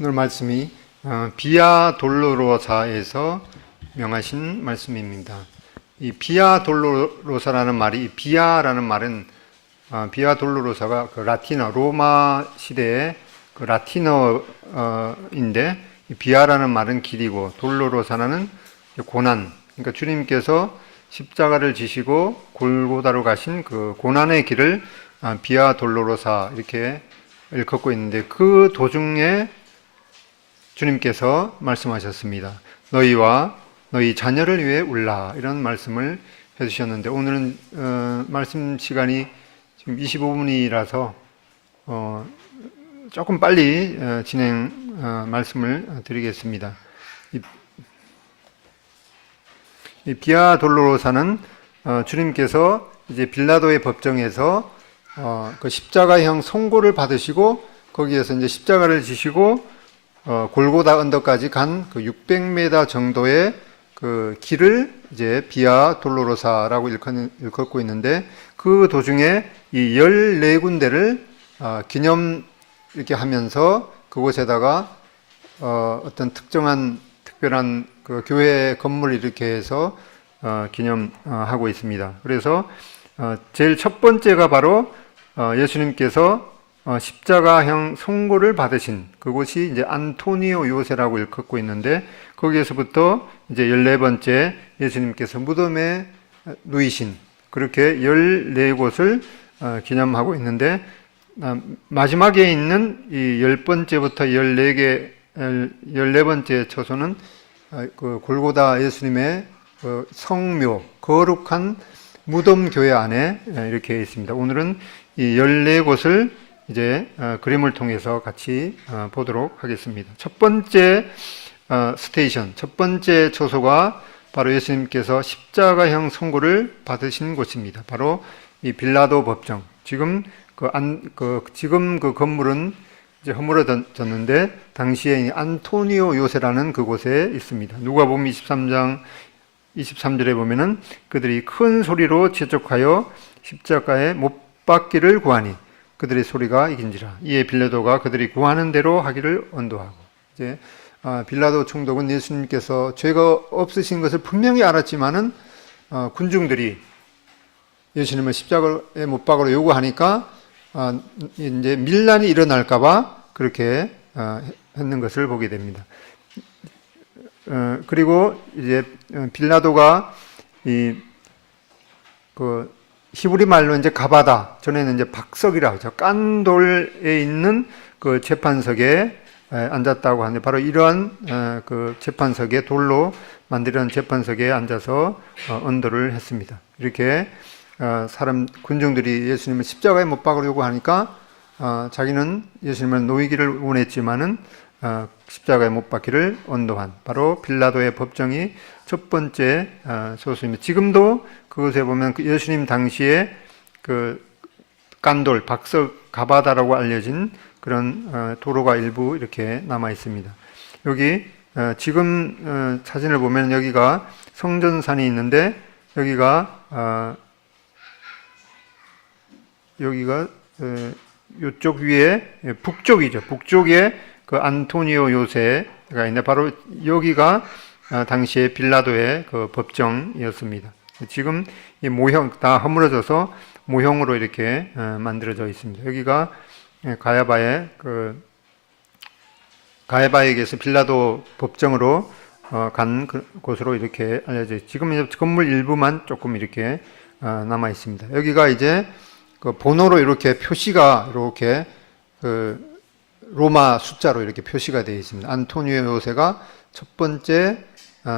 오늘 말씀이 비아 돌로로사에서 명하신 말씀입니다. 이 비아 돌로로사라는 말이, 이 비아라는 말은 비아 돌로로사가 그 라틴어 로마 시대의 그 라틴어인데, 이 비아라는 말은 길이고 돌로로사는 고난. 그러니까 주님께서 십자가를 지시고 골고다로 가신 그 고난의 길을 비아 돌로로사 이렇게 일컫고 있는데, 그 도중에 주님께서 말씀하셨습니다. 너희와 너희 자녀를 위해 울라, 이런 말씀을 해주셨는데, 오늘은 말씀 시간이 지금 25분이라서 조금 빨리 말씀을 드리겠습니다. 이 비아 돌로로사는 주님께서 이제 빌라도의 법정에서 그 십자가형 송고를 받으시고, 거기에서 이제 십자가를 지시고 골고다 언덕까지 간 그 600m 정도의 그 길을 이제 비아 돌로로사라고 일컫고 있는데, 그 도중에 이 14군데를 기념 이렇게 하면서 그곳에다가 어떤 특별한 그 교회 건물을 이렇게 해서 기념하고 있습니다. 그래서 제일 첫 번째가 바로 예수님께서 십자가형 송고를 받으신 그곳이 이제 안토니오 요새라고 일컫고 있는데, 거기에서부터 이제 14번째 예수님께서 무덤에 누이신, 그렇게 14곳을 기념하고 있는데, 마지막에 있는 이 10번째부터 14번째 처소는 그 골고다 예수님의 성묘, 거룩한 무덤 교회 안에 이렇게 있습니다. 오늘은 이 14곳을 이제 그림을 통해서 같이 보도록 하겠습니다. 첫 번째 스테이션, 첫 번째 처소가 바로 예수님께서 십자가형 송고를 받으신 곳입니다. 바로 이 빌라도 법정. 지금 그 건물은 이제 허물어졌는데, 당시에 안토니오 요새라는 그곳에 있습니다. 누가복음 23장 23절에 보면은 그들이 큰 소리로 재촉하여 십자가에 못 박기를 구하니 그들의 소리가 이긴지라. 이에 빌라도가 그들이 구하는 대로 하기를 언도하고. 이제 빌라도 총독은 예수님께서 죄가 없으신 것을 분명히 알았지만은 군중들이 예수님을 십자가에 못 박으러 요구하니까 이제 밀란이 일어날까봐 그렇게 했는 것을 보게 됩니다. 그리고 이제 빌라도가 히브리 말로 이제 가바다, 전에는 이제 박석이라고 하죠. 깐돌에 있는 그 재판석에 앉았다고 하는데, 바로 이러한 그 재판석에, 돌로 만드는 재판석에 앉아서 언도를 했습니다. 이렇게 군중들이 예수님을 십자가에 못 박으려고 하니까 자기는 예수님을 놓이기를 원했지만은 십자가에 못 박기를 언도한, 바로 빌라도의 법정이 첫 번째 소수입니다. 지금도 그것에 보면 예수님 당시에 그 깐돌, 박석 가바다라고 알려진 그런 도로가 일부 이렇게 남아 있습니다. 여기 지금 사진을 보면 여기가 성전산이 있는데, 여기가 이쪽 위에 북쪽이죠. 북쪽에 그 안토니오 요새가 있는데, 바로 여기가 당시에 빌라도의 그 법정이었습니다. 지금 이 모형 다 허물어져서 모형으로 이렇게 만들어져 있습니다. 여기가 가야바에게서 빌라도 법정으로 간 곳으로 이렇게 알려져 있습니다. 지금 이제 건물 일부만 조금 이렇게 남아 있습니다. 여기가 이제 그 번호로 이렇게 표시가 이렇게 로마 숫자로 이렇게 표시가 되어 있습니다. 안토니오 요새가 첫 번째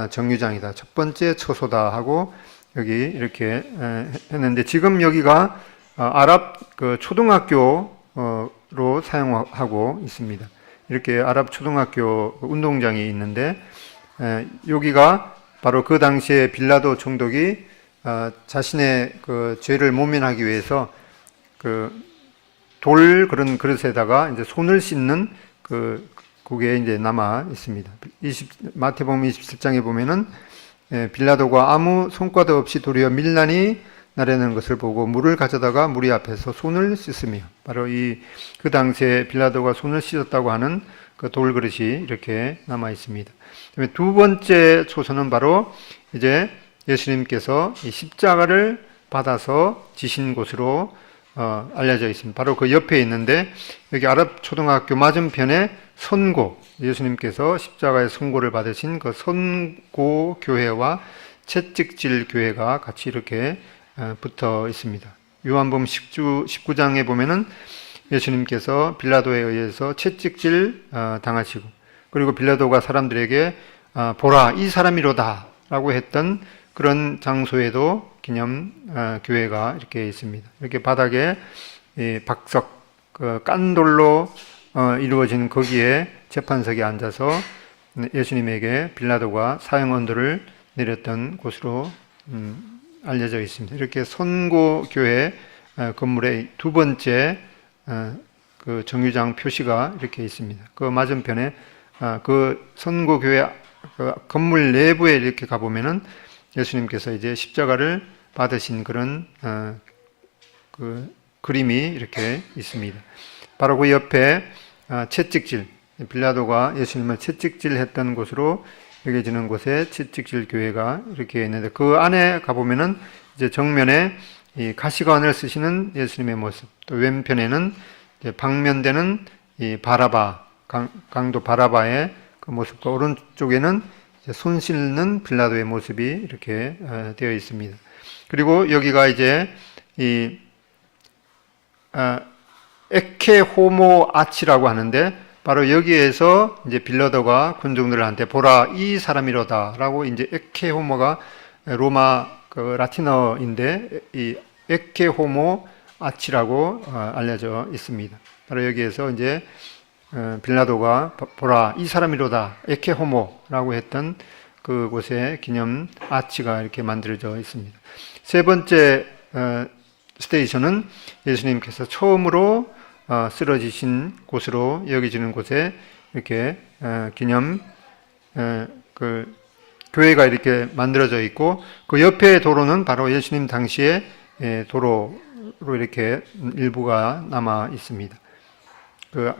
정류장이다, 첫 번째 처소다 하고 여기 이렇게 했는데, 지금 여기가 아랍 그 초등학교로 사용하고 있습니다. 이렇게 아랍 초등학교 운동장이 있는데, 여기가 바로 그 당시에 빌라도 총독이 자신의 그 죄를 모면하기 위해서 그런 그릇에다가 이제 손을 씻는 그게 이제 남아 있습니다. 마태복음 27장에 보면은 빌라도가 아무 손과도 없이 도리어 밀란이 나르는 것을 보고 물을 가져다가 무리 앞에서 손을 씻으며, 바로 그 당시에 빌라도가 손을 씻었다고 하는 그 돌그릇이 이렇게 남아 있습니다. 그다음에 두 번째 초소는 바로 이제 예수님께서 이 십자가를 받아서 지신 곳으로 알려져 있습니다. 바로 그 옆에 있는데 여기 아랍 초등학교 맞은편에 선고, 예수님께서 십자가의 선고를 받으신 그 선고 교회와 채찍질 교회가 같이 이렇게 붙어 있습니다. 요한복음 19장에 보면은 예수님께서 빌라도에 의해서 채찍질 당하시고, 그리고 빌라도가 사람들에게 보라 이 사람이로다 라고 했던 그런 장소에도 기념 교회가 이렇게 있습니다. 이렇게 바닥에 박석, 깐돌로 이루어진 거기에 재판석에 앉아서 예수님에게 빌라도가 사형 언도를 내렸던 곳으로 알려져 있습니다. 이렇게 선고교회 건물의 두 번째 그 정류장 표시가 이렇게 있습니다. 그 맞은편에 그 선고교회 그 건물 내부에 이렇게 가보면은 예수님께서 이제 십자가를 받으신 그런 그 그림이 이렇게 있습니다. 바로 그 옆에 채찍질, 빌라도가 예수님을 채찍질했던 곳으로 여겨지는 곳에 채찍질 교회가 이렇게 있는데, 그 안에 가보면은 이제 정면에 이 가시관을 쓰시는 예수님의 모습, 또 왼편에는 이제 방면되는 이 바라바, 강도 바라바의 그 모습과 오른쪽에는 이제 손 씻는 빌라도의 모습이 이렇게 되어 있습니다. 그리고 여기가 이제 이 에케 호모 아치라고 하는데, 바로 여기에서 이제 빌라도가 군중들한테 보라 이 사람이로다라고, 이제 에케 호모가 로마 그 라틴어인데 이 에케 호모 아치라고 알려져 있습니다. 바로 여기에서 이제 빌라도가 보라 이 사람이로다 에케 호모라고 했던 그곳에 기념 아치가 이렇게 만들어져 있습니다. 세 번째 스테이션은 예수님께서 처음으로 쓰러지신 곳으로 여겨지는 곳에 이렇게 기념 그 교회가 이렇게 만들어져 있고, 그 옆에 도로는 바로 예수님 당시의 도로로 이렇게 일부가 남아 있습니다. 그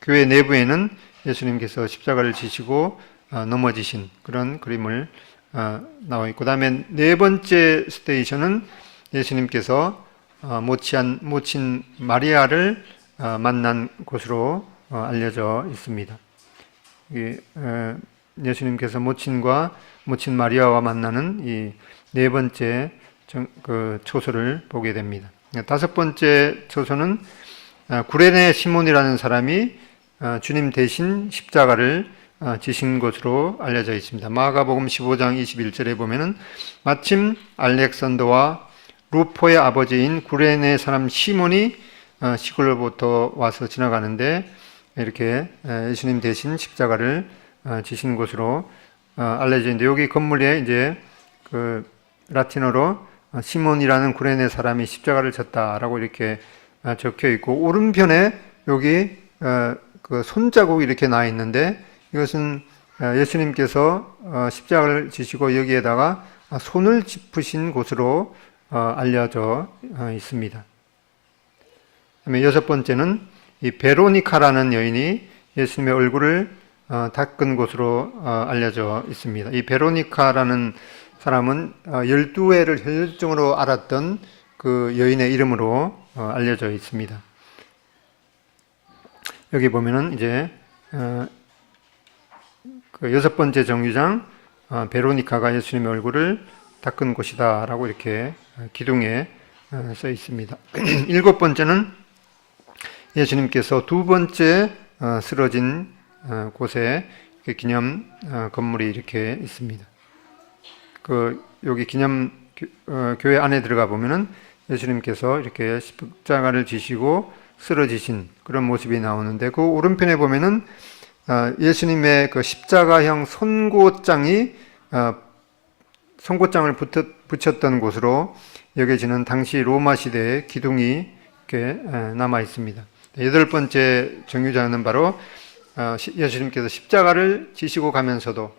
교회 내부에는 예수님께서 십자가를 지시고 넘어지신 그런 그림을 나와 있고, 그다음에 네 번째 스테이션은 예수님께서 모친 마리아를 만난 곳으로 알려져 있습니다. 예수님께서 모친 마리아와 만나는 이 네 번째 그 초소를 보게 됩니다. 다섯 번째 초소는 구레네 시몬이라는 사람이 주님 대신 십자가를 지신 것으로 알려져 있습니다. 마가복음 15장 21절에 보면은 마침 알렉산더와 루포의 아버지인 구레네 사람 시몬이 시골로부터 와서 지나가는데 이렇게 예수님 대신 십자가를 지신 것으로 알려져 있는데, 여기 건물에 이제 그 라틴어로 시몬이라는 구레네 사람이 십자가를 졌다라고 이렇게 적혀 있고, 오른편에 여기 그 손자국이 이렇게 나 있는데, 이것은 예수님께서 십자가를 지시고 여기에다가 손을 짚으신 곳으로 알려져 있습니다. 그다음에 여섯 번째는 이 베로니카라는 여인이 예수님의 얼굴을 닦은 곳으로 알려져 있습니다. 이 베로니카라는 사람은 12회를 혈증으로 앓았던 그 여인의 이름으로 알려져 있습니다. 여기 보면은 이제 그 여섯 번째 정류장 베로니카가 예수님의 얼굴을 닦은 곳이다라고 이렇게 기둥에 써 있습니다. 일곱 번째는 예수님께서 두 번째 쓰러진 곳에 기념 건물이 이렇게 있습니다. 그 여기 기념 교회 안에 들어가 보면은 예수님께서 이렇게 십자가를 지시고 쓰러지신 그런 모습이 나오는데, 그 오른편에 보면은 예수님의 그 십자가형 선고장을 붙였던 곳으로 여겨지는 당시 로마 시대의 기둥이 이렇게 남아 있습니다. 여덟 번째 정류장은 바로 예수님께서 십자가를 지시고 가면서도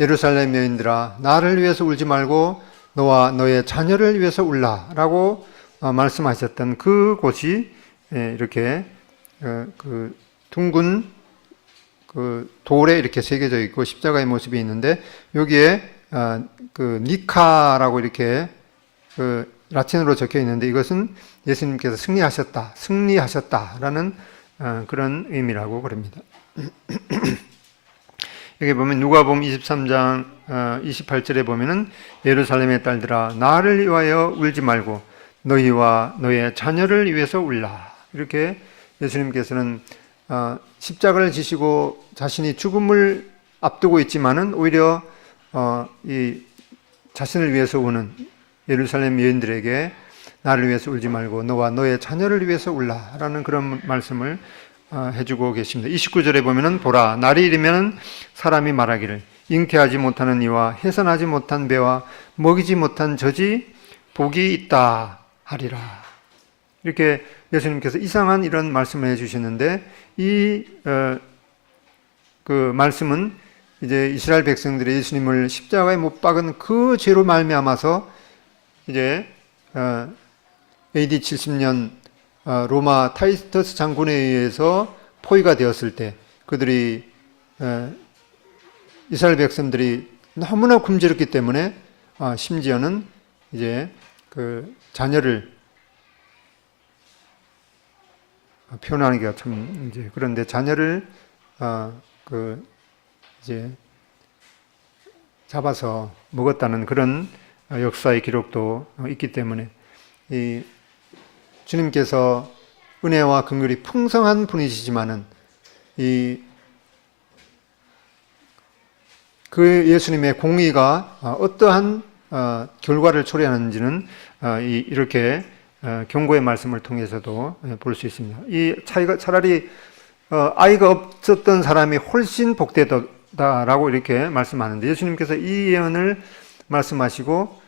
예루살렘 여인들아 나를 위해서 울지 말고 너와 너의 자녀를 위해서 울라라고 말씀하셨던 그 곳이 이렇게 그 둥근 그 돌에 이렇게 새겨져 있고 십자가의 모습이 있는데 여기에 그 니카라고 이렇게 그 라틴어로 적혀 있는데 이것은 예수님께서 승리하셨다라는 그런 의미라고 그럽니다. 여기 보면 누가복음 23장 28절에 보면은 예루살렘의 딸들아 나를 위하여 울지 말고 너희와 너의 자녀를 위해서 울라. 이렇게 예수님께서는 십자가를 지시고 자신이 죽음을 앞두고 있지만은 오히려 이 자신을 위해서 우는 예루살렘 여인들에게 나를 위해서 울지 말고 너와 너의 자녀를 위해서 울라라는 그런 말씀을 해주고 계십니다. 29절에 보면은 보라 날이 이르면 사람이 말하기를 잉태하지 못하는 이와 해산하지 못한 배와 먹이지 못한 젖이 복이 있다 하리라. 이렇게 예수님께서 이상한 이런 말씀을 해주시는데 그 말씀은 이제 이스라엘 백성들이 예수님을 십자가에 못 박은 그 죄로 말미암아서 이제 AD 70년 로마 타이터스 장군에 의해서 포위가 되었을 때 그들이 이스라엘 백성들이 너무나 굶주렸기 때문에 심지어는 이제 그 자녀를 표현하기가 참 이제 그런데 자녀를 그 이제 잡아서 먹었다는 그런 역사의 기록도 있기 때문에 이 주님께서 은혜와 긍휼이 풍성한 분이시지만은 그 예수님의 공의가 어떠한 결과를 초래하는지는 이렇게 경고의 말씀을 통해서도 볼 수 있습니다. 이 차이가 차라리 아이가 없었던 사람이 훨씬 복되다라고 이렇게 말씀하는데 예수님께서 이 예언을 말씀하시고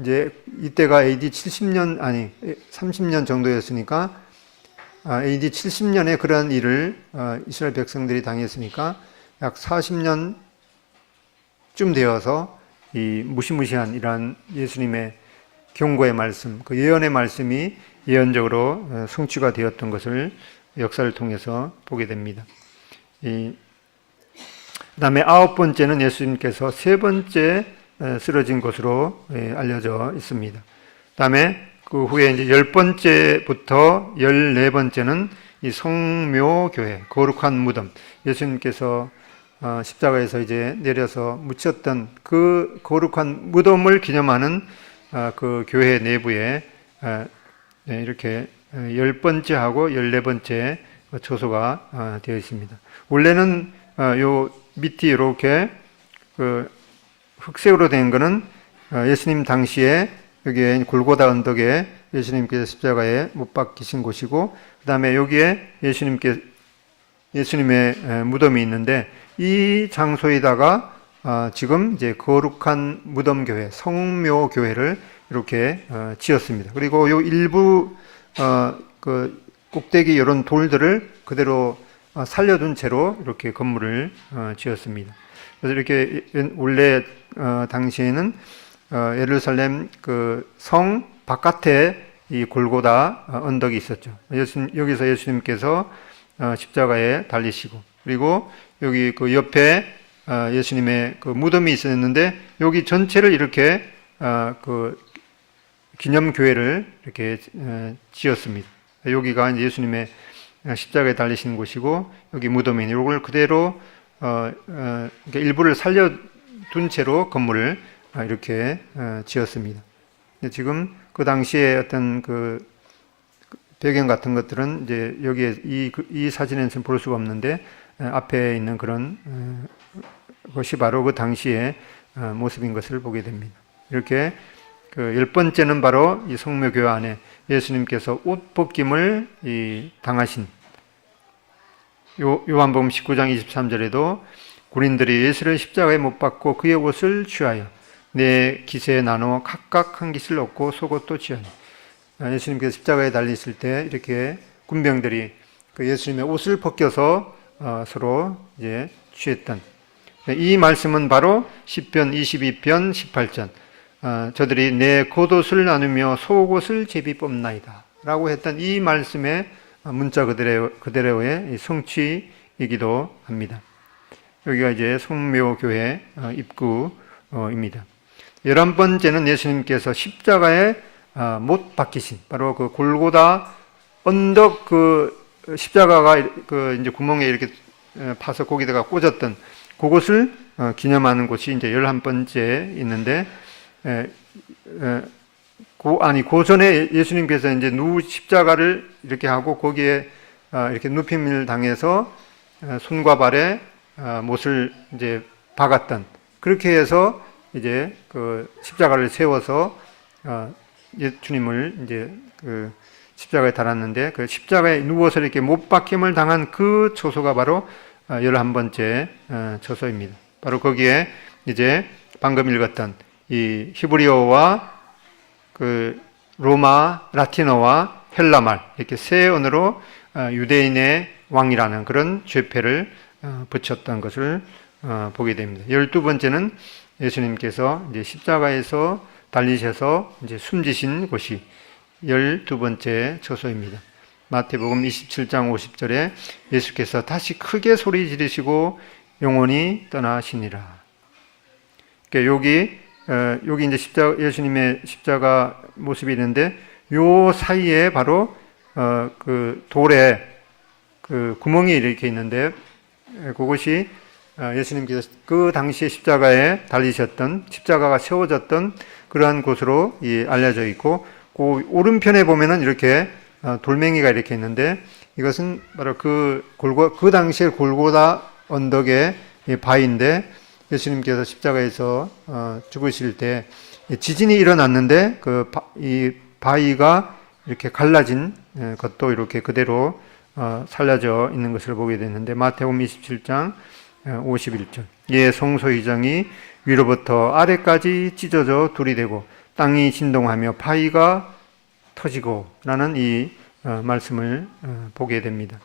이제 이때가 AD 70년 아니 30년 정도였으니까 AD 70년에 그러한 일을 이스라엘 백성들이 당했으니까 약 40년쯤 되어서 이 무시무시한 이러한 예수님의 경고의 말씀, 그 예언의 말씀이 예언적으로 성취가 되었던 것을 역사를 통해서 보게 됩니다. 그 다음에 9번째는 예수님께서 3번째 쓰러진 것으로 알려져 있습니다. 그 다음에 그 후에 이제 10번째부터 14번째는 이 성묘교회, 거룩한 무덤, 예수님께서 십자가에서 이제 내려서 묻혔던 그 거룩한 무덤을 기념하는 그 교회 내부에 이렇게 10번째하고 14번째 초소가 되어 있습니다. 원래는 요 밑이 이렇게 그 흑색으로 된 것은 예수님 당시에 여기에 골고다 언덕에 예수님께서 십자가에 못 박히신 곳이고 그 다음에 여기에 예수님의 무덤이 있는데 이 장소에다가 지금 이제 거룩한 무덤교회, 성묘교회를 이렇게 지었습니다. 그리고 요 일부 그 꼭대기 이런 돌들을 그대로 살려둔 채로 이렇게 건물을 지었습니다. 그래서 이렇게 원래 당시에는 예루살렘 그 성 바깥에 이 골고다 언덕이 있었죠. 여기서 예수님께서 십자가에 달리시고 그리고 여기 그 옆에 예수님의 그 무덤이 있었는데 여기 전체를 이렇게 그 기념교회를 이렇게 지었습니다. 여기가 이제 예수님의 십자가에 달리신 곳이고 여기 무덤이 이걸 그대로 일부를 살려둔 채로 건물을 이렇게 지었습니다. 지금 그 당시에 어떤 그 배경 같은 것들은 이제 여기에 이 사진에서는 볼 수가 없는데 앞에 있는 그런 것이 바로 그 당시의 모습인 것을 보게 됩니다. 이렇게 그 10번째는 바로 이 성묘교회 안에 예수님께서 옷 벗김을 당하신 요한복음 19장 23절에도 군인들이 예수를 십자가에 못 박고 그의 옷을 취하여 내 기세에 나누어 각각 한 깃을 얻고 속옷도 취하니 예수님께서 십자가에 달리실 때 이렇게 군병들이 그 예수님의 옷을 벗겨서 서로 이제 취했던 이 말씀은 바로 시편 22편 18절 저들이 내 겉옷을 나누며 속옷을 제비 뽑나이다 라고 했던 이 말씀의 문자 그대로의 성취이기도 합니다. 여기가 이제 성묘교회 입구입니다. 11번째는 예수님께서 십자가에 못 박히신, 바로 그 골고다 언덕 그 십자가가 그 이제 구멍에 이렇게 파서 거기다가 꽂았던 그곳을 기념하는 곳이 이제 11번째 있는데, 그 전에 예수님께서 이제 십자가를 이렇게 하고 거기에 이렇게 눕힘을 당해서 손과 발에 못을 이제 박았던, 그렇게 해서 이제 그 십자가를 세워서 예수님을 이제 그 십자가에 달았는데, 그 십자가에 누워서 이렇게 못 박힘을 당한 그 초소가 바로 11번째 초소입니다. 바로 거기에 이제 방금 읽었던 이 히브리어와 그 로마, 라틴어와 헬라말, 이렇게 세 언어로 유대인의 왕이라는 그런 죄패를 붙였던 것을 보게 됩니다. 12번째는 예수님께서 이제 십자가에서 달리셔서 이제 숨지신 곳이 12번째 초소입니다. 마태복음 27장 50절에 예수께서 다시 크게 소리 지르시고 영원히 떠나시니라. 그러니까 여기 이제 예수님의 십자가 모습이 있는데, 요 사이에 바로 그 돌에 그 구멍이 이렇게 있는데, 그것이 예수님께서 그 당시에 십자가에 달리셨던, 십자가가 세워졌던 그러한 곳으로 알려져 있고, 그 오른편에 보면은 이렇게 돌멩이가 이렇게 있는데, 이것은 바로 그 당시에 골고다 언덕의 바위인데, 예수님께서 십자가에서 죽으실 때 지진이 일어났는데 이 바위가 이렇게 갈라진 것도 이렇게 그대로 살려져 있는 것을 보게 되는데, 마태복음 27장 51절, 예, 성소휘장이 위로부터 아래까지 찢어져 둘이 되고 땅이 진동하며 바위가 터지고 라는 이 말씀을 보게 됩니다.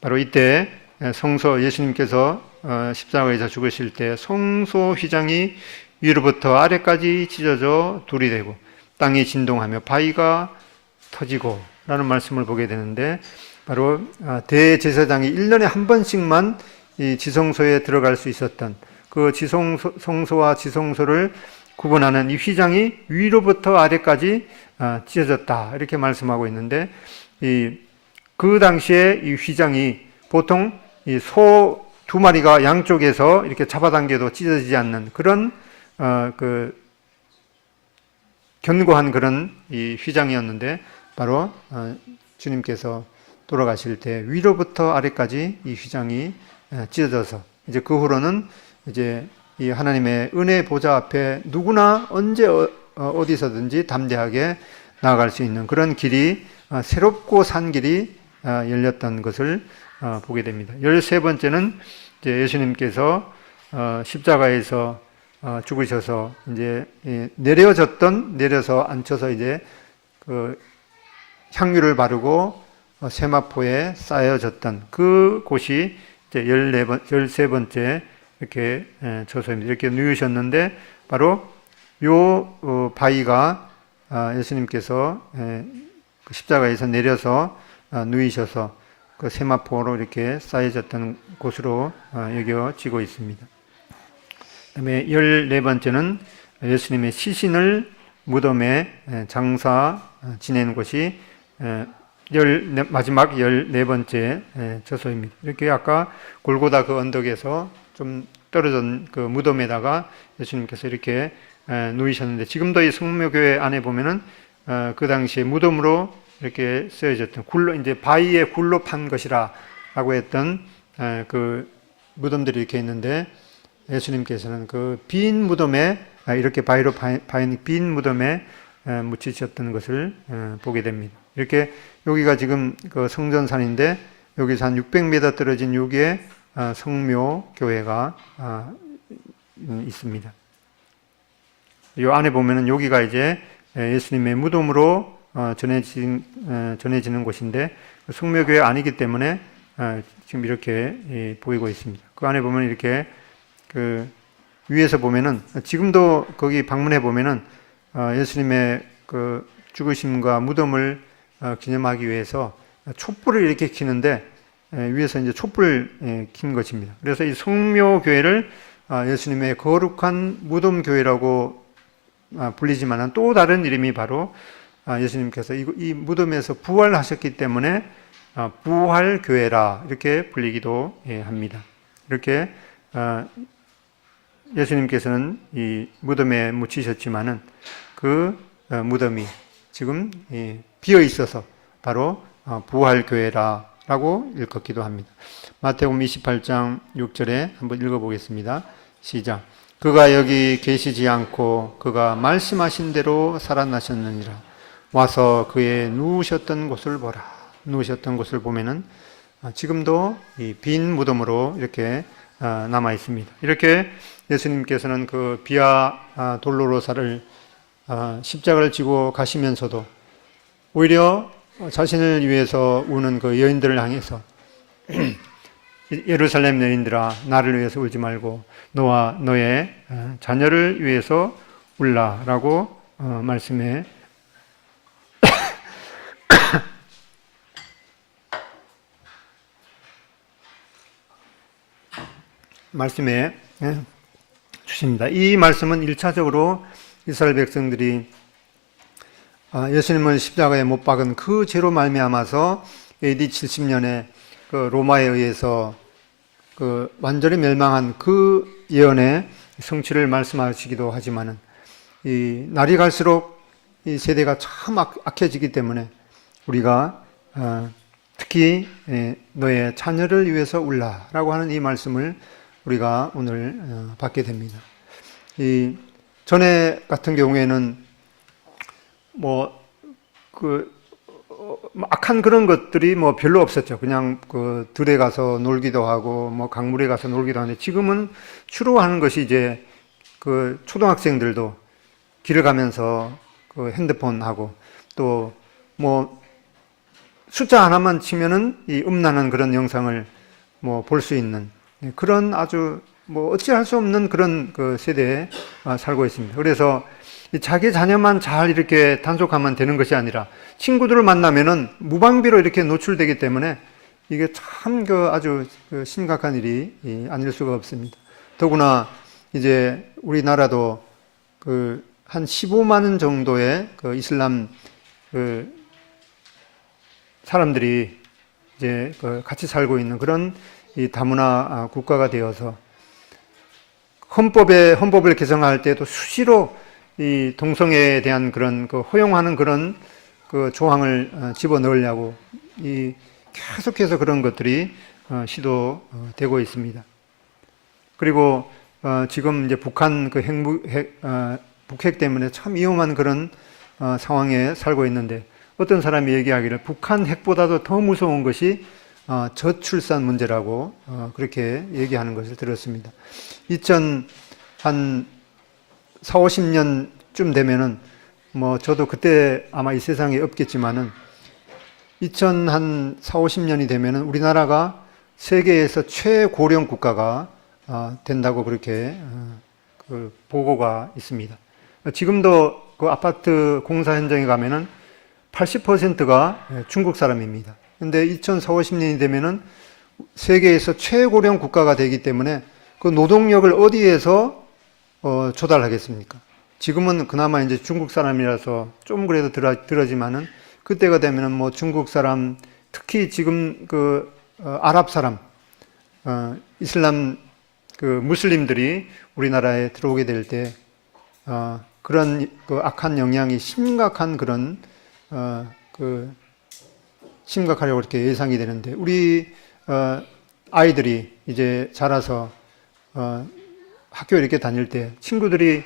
바로 이때 예수님께서 십자가에서 죽으실 때 성소휘장이 위로부터 아래까지 찢어져 둘이 되고 땅이 진동하며 바위가 터지고 라는 말씀을 보게 되는데, 바로 대제사장이 1년에 한 번씩만 이 지성소에 들어갈 수 있었던 그 성소와 지성소를 구분하는 이 휘장이 위로부터 아래까지 찢어졌다, 이렇게 말씀하고 있는데, 그 당시에 이 휘장이 보통 이 소 2마리가 양쪽에서 이렇게 잡아당겨도 찢어지지 않는 그런 그 견고한 그런 이 휘장이었는데, 바로 주님께서 돌아가실 때 위로부터 아래까지 이 휘장이 찢어져서 이제 그 후로는 이제 이 하나님의 은혜 보좌 앞에 누구나 언제 어디서든지 담대하게 나아갈 수 있는 그런 길이, 새롭고 산 길이 열렸던 것을 보게 됩니다. 13번째는 이제 예수님께서 십자가에서 죽으셔서 이제 내려서 앉혀서 이제 그 향유를 바르고 세마포에 쌓여졌던 그 곳이 이제 13번째 이렇게 초소입니다. 이렇게 누우셨는데, 바로 요 바위가 예수님께서 그 십자가에서 내려서 누이셔서 그 세마포로 이렇게 쌓여졌던 곳으로 여겨지고 있습니다. 그다음에 14번째는 예수님의 시신을 무덤에 장사 지낸 곳이 마지막 14번째 처소입니다. 이렇게 아까 골고다 그 언덕에서 좀 떨어진 그 무덤에다가 예수님께서 이렇게 누이셨는데, 지금도 이 성묘교회 안에 보면은 그 당시에 무덤으로 이렇게 쓰여졌던 이제 바위에 굴로 판 것이라고 했던 그 무덤들이 이렇게 있는데, 예수님께서는 그 빈 무덤에 이렇게 바위로 파인 빈 무덤에 묻히셨던 것을 보게 됩니다. 이렇게 여기가 지금 그 성전산인데, 여기서 한 600m 떨어진 여기에 성묘교회가 있습니다. 이 안에 보면은 여기가 이제 예수님의 무덤으로 전해지는 곳인데, 성묘교회 아니기 때문에 지금 이렇게 보이고 있습니다. 그 안에 보면 이렇게 그 위에서 보면은, 지금도 거기 방문해 보면은 예수님의 그 죽으심과 무덤을 기념하기 위해서 촛불을 이렇게 켜는데, 위에서 이제 촛불 킨 것입니다. 그래서 이 성묘교회를 예수님의 거룩한 무덤교회라고 불리지만 또 다른 이름이 바로 예수님께서 이 무덤에서 부활하셨기 때문에 부활교회라 이렇게 불리기도 합니다. 이렇게 예수님께서는 이 무덤에 묻히셨지만은 그 무덤이 지금 비어 있어서 바로 부활교회라고 일컫기도 합니다. 마태복음 28장 6절에 한번 읽어보겠습니다. 시작. 그가 여기 계시지 않고 그가 말씀하신 대로 살아나셨느니라. 와서 그의 누우셨던 곳을 보라. 누우셨던 곳을 보면은 지금도 이 빈 무덤으로 이렇게 남아 있습니다. 이렇게 예수님께서는 그 비아 돌로로사를 십자가를 지고 가시면서도 오히려 자신을 위해서 우는 그 여인들을 향해서 예루살렘 여인들아 나를 위해서 울지 말고 너와 너의 자녀를 위해서 울라라고 말씀에 주십니다. 이 말씀은 1차적으로 이스라엘 백성들이 예수님을 십자가에 못 박은 그 죄로 말미암아서 AD 70년에 그 로마에 의해서 그 완전히 멸망한 그 예언의 성취를 말씀하시기도 하지만은 이 날이 갈수록 이 세대가 참 악해지기 때문에 우리가 특히 너의 자녀를 위해서 울라라고 하는 이 말씀을 우리가 오늘 받게 됩니다. 이 전에 같은 경우에는 악한 그런 것들이 별로 없었죠. 그냥 그 들에 가서 놀기도 하고 강물에 가서 놀기도 하는데 지금은 주로 하는 것이 이제 그 초등학생들도 길을 가면서 그 핸드폰 하고 또 숫자 하나만 치면은 이 음란한 그런 영상을 볼 수 있는 그런 아주 어찌할 수 없는 그런 그 세대에 살고 있습니다. 그래서 자기 자녀만 잘 이렇게 단속하면 되는 것이 아니라 친구들을 만나면은 무방비로 이렇게 노출되기 때문에 이게 참 아주 심각한 일이 아닐 수가 없습니다. 더구나 이제 우리나라도 한 15만 정도의 그 이슬람 사람들이 이제 같이 살고 있는 그런 이 다문화 국가가 되어서 헌법을 개정할 때도 수시로 이 동성애에 대한 그런 허용하는 그런 조항을 집어넣으려고 계속해서 그런 것들이 시도되고 있습니다. 그리고 지금 이제 북한 북핵 때문에 참 위험한 그런 상황에 살고 있는데 어떤 사람이 얘기하기를 북한 핵보다도 더 무서운 것이 저출산 문제라고 그렇게 얘기하는 것을 들었습니다. 2040, 50년쯤 되면은 저도 그때 아마 이 세상에 없겠지만은 2040, 50년이 되면은 우리나라가 세계에서 최고령 국가가 된다고 그렇게 그 보고가 있습니다. 지금도 그 아파트 공사 현장에 가면은 80%가 중국 사람입니다. 근데 2040, 50년이 되면은 세계에서 최고령 국가가 되기 때문에 그 노동력을 어디에서 조달하겠습니까? 지금은 그나마 이제 중국 사람이라서 좀 그래도 덜하지만은 그때가 되면은 중국 사람, 특히 지금 아랍 사람, 이슬람 무슬림들이 우리나라에 들어오게 될 때 그런 악한 영향이 심각한 그런 심각하려고 이렇게 예상이 되는데 우리 아이들이 이제 자라서 학교 이렇게 다닐 때 친구들이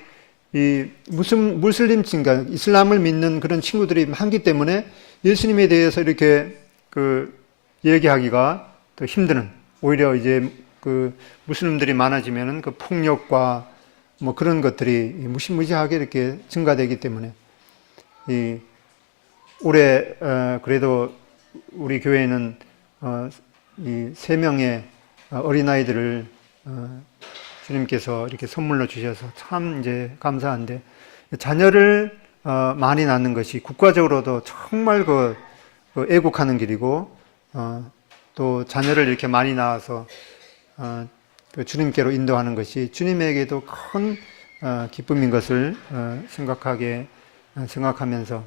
이 무슬림 친구, 이슬람을 믿는 그런 친구들이 많기 때문에 예수님에 대해서 이렇게 얘기하기가 더 힘드는, 오히려 이제 무슬림들이 많아지면은 폭력과 그런 것들이 무시무시하게 이렇게 증가되기 때문에 올해 그래도 우리 교회는 이 3명의 어린아이들을 주님께서 이렇게 선물로 주셔서 참 이제 감사한데, 자녀를 많이 낳는 것이 국가적으로도 정말 애국하는 길이고 또 자녀를 이렇게 많이 낳아서 그 주님께로 인도하는 것이 주님에게도 큰 기쁨인 것을 생각하면서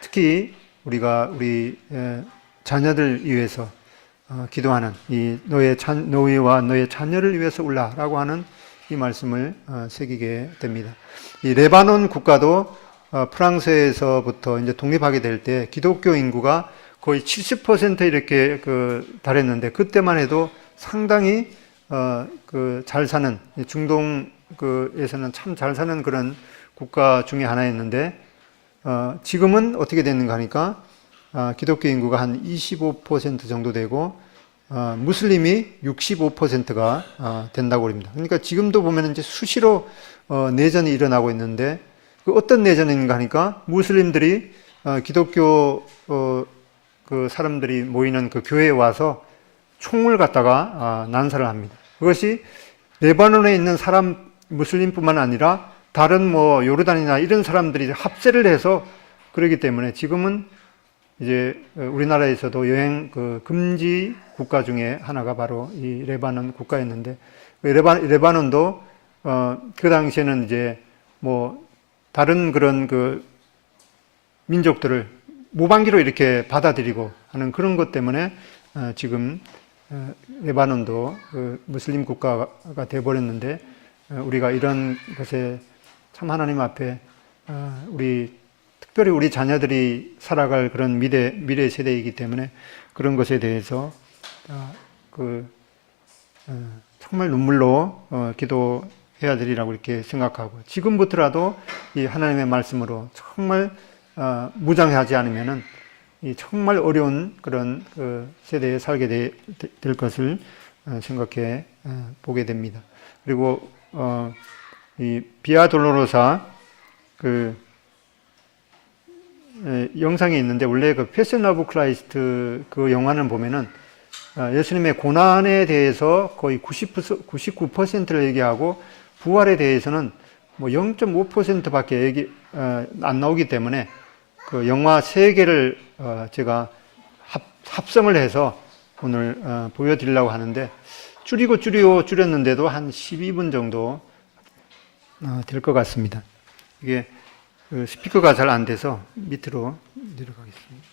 특히 우리가 우리 자녀들 위해서 기도하는 이 너희와 너의 자녀를 위해서 울라라고 하는 이 말씀을 새기게 됩니다. 이 레바논 국가도 프랑스에서부터 이제 독립하게 될 때 기독교 인구가 거의 70% 이렇게 달했는데 그때만 해도 상당히 잘 사는 중동에서는 참 잘 사는 그런 국가 중에 하나였는데 지금은 어떻게 됐는가 하니까 기독교 인구가 한 25% 정도 되고 무슬림이 65%가 된다고 합니다. 그러니까 지금도 보면 이제 수시로 내전이 일어나고 있는데 그 어떤 내전인가 하니까 무슬림들이 기독교 그 사람들이 모이는 그 교회에 와서 총을 갖다가 난사를 합니다. 그것이 레바논에 있는 사람 무슬림뿐만 아니라 다른 뭐 요르단이나 이런 사람들이 합세를 해서 그러기 때문에 지금은 이제 우리나라에서도 여행 금지 국가 중에 하나가 바로 이 레바논 국가였는데 레바논도 그 당시에는 이제 뭐 다른 그런 민족들을 무방기로 이렇게 받아들이고 하는 그런 것 때문에 지금 레바논도 무슬림 국가가 되어버렸는데 우리가 이런 것에 참 하나님 앞에 특별히 우리 자녀들이 살아갈 그런 미래 세대이기 때문에 그런 것에 대해서 정말 눈물로 기도해야 되리라고 이렇게 생각하고 지금부터라도 이 하나님의 말씀으로 정말 무장하지 않으면은 이 정말 어려운 그런 세대에 살게 될 것을 생각해 보게 됩니다. 그리고 이 비아 돌로로사 영상이 있는데 원래 패션 오브 크라이스트 그 영화는 보면은 예수님의 고난에 대해서 거의 99%를 얘기하고 부활에 대해서는 뭐 0.5%밖에 안 나오기 때문에 그 영화 3개를 제가 합성을 해서 오늘 보여드리려고 하는데 줄였는데도 한 12분 정도 될 것 같습니다. 이게 스피커가 잘 안 돼서 밑으로 내려가겠습니다.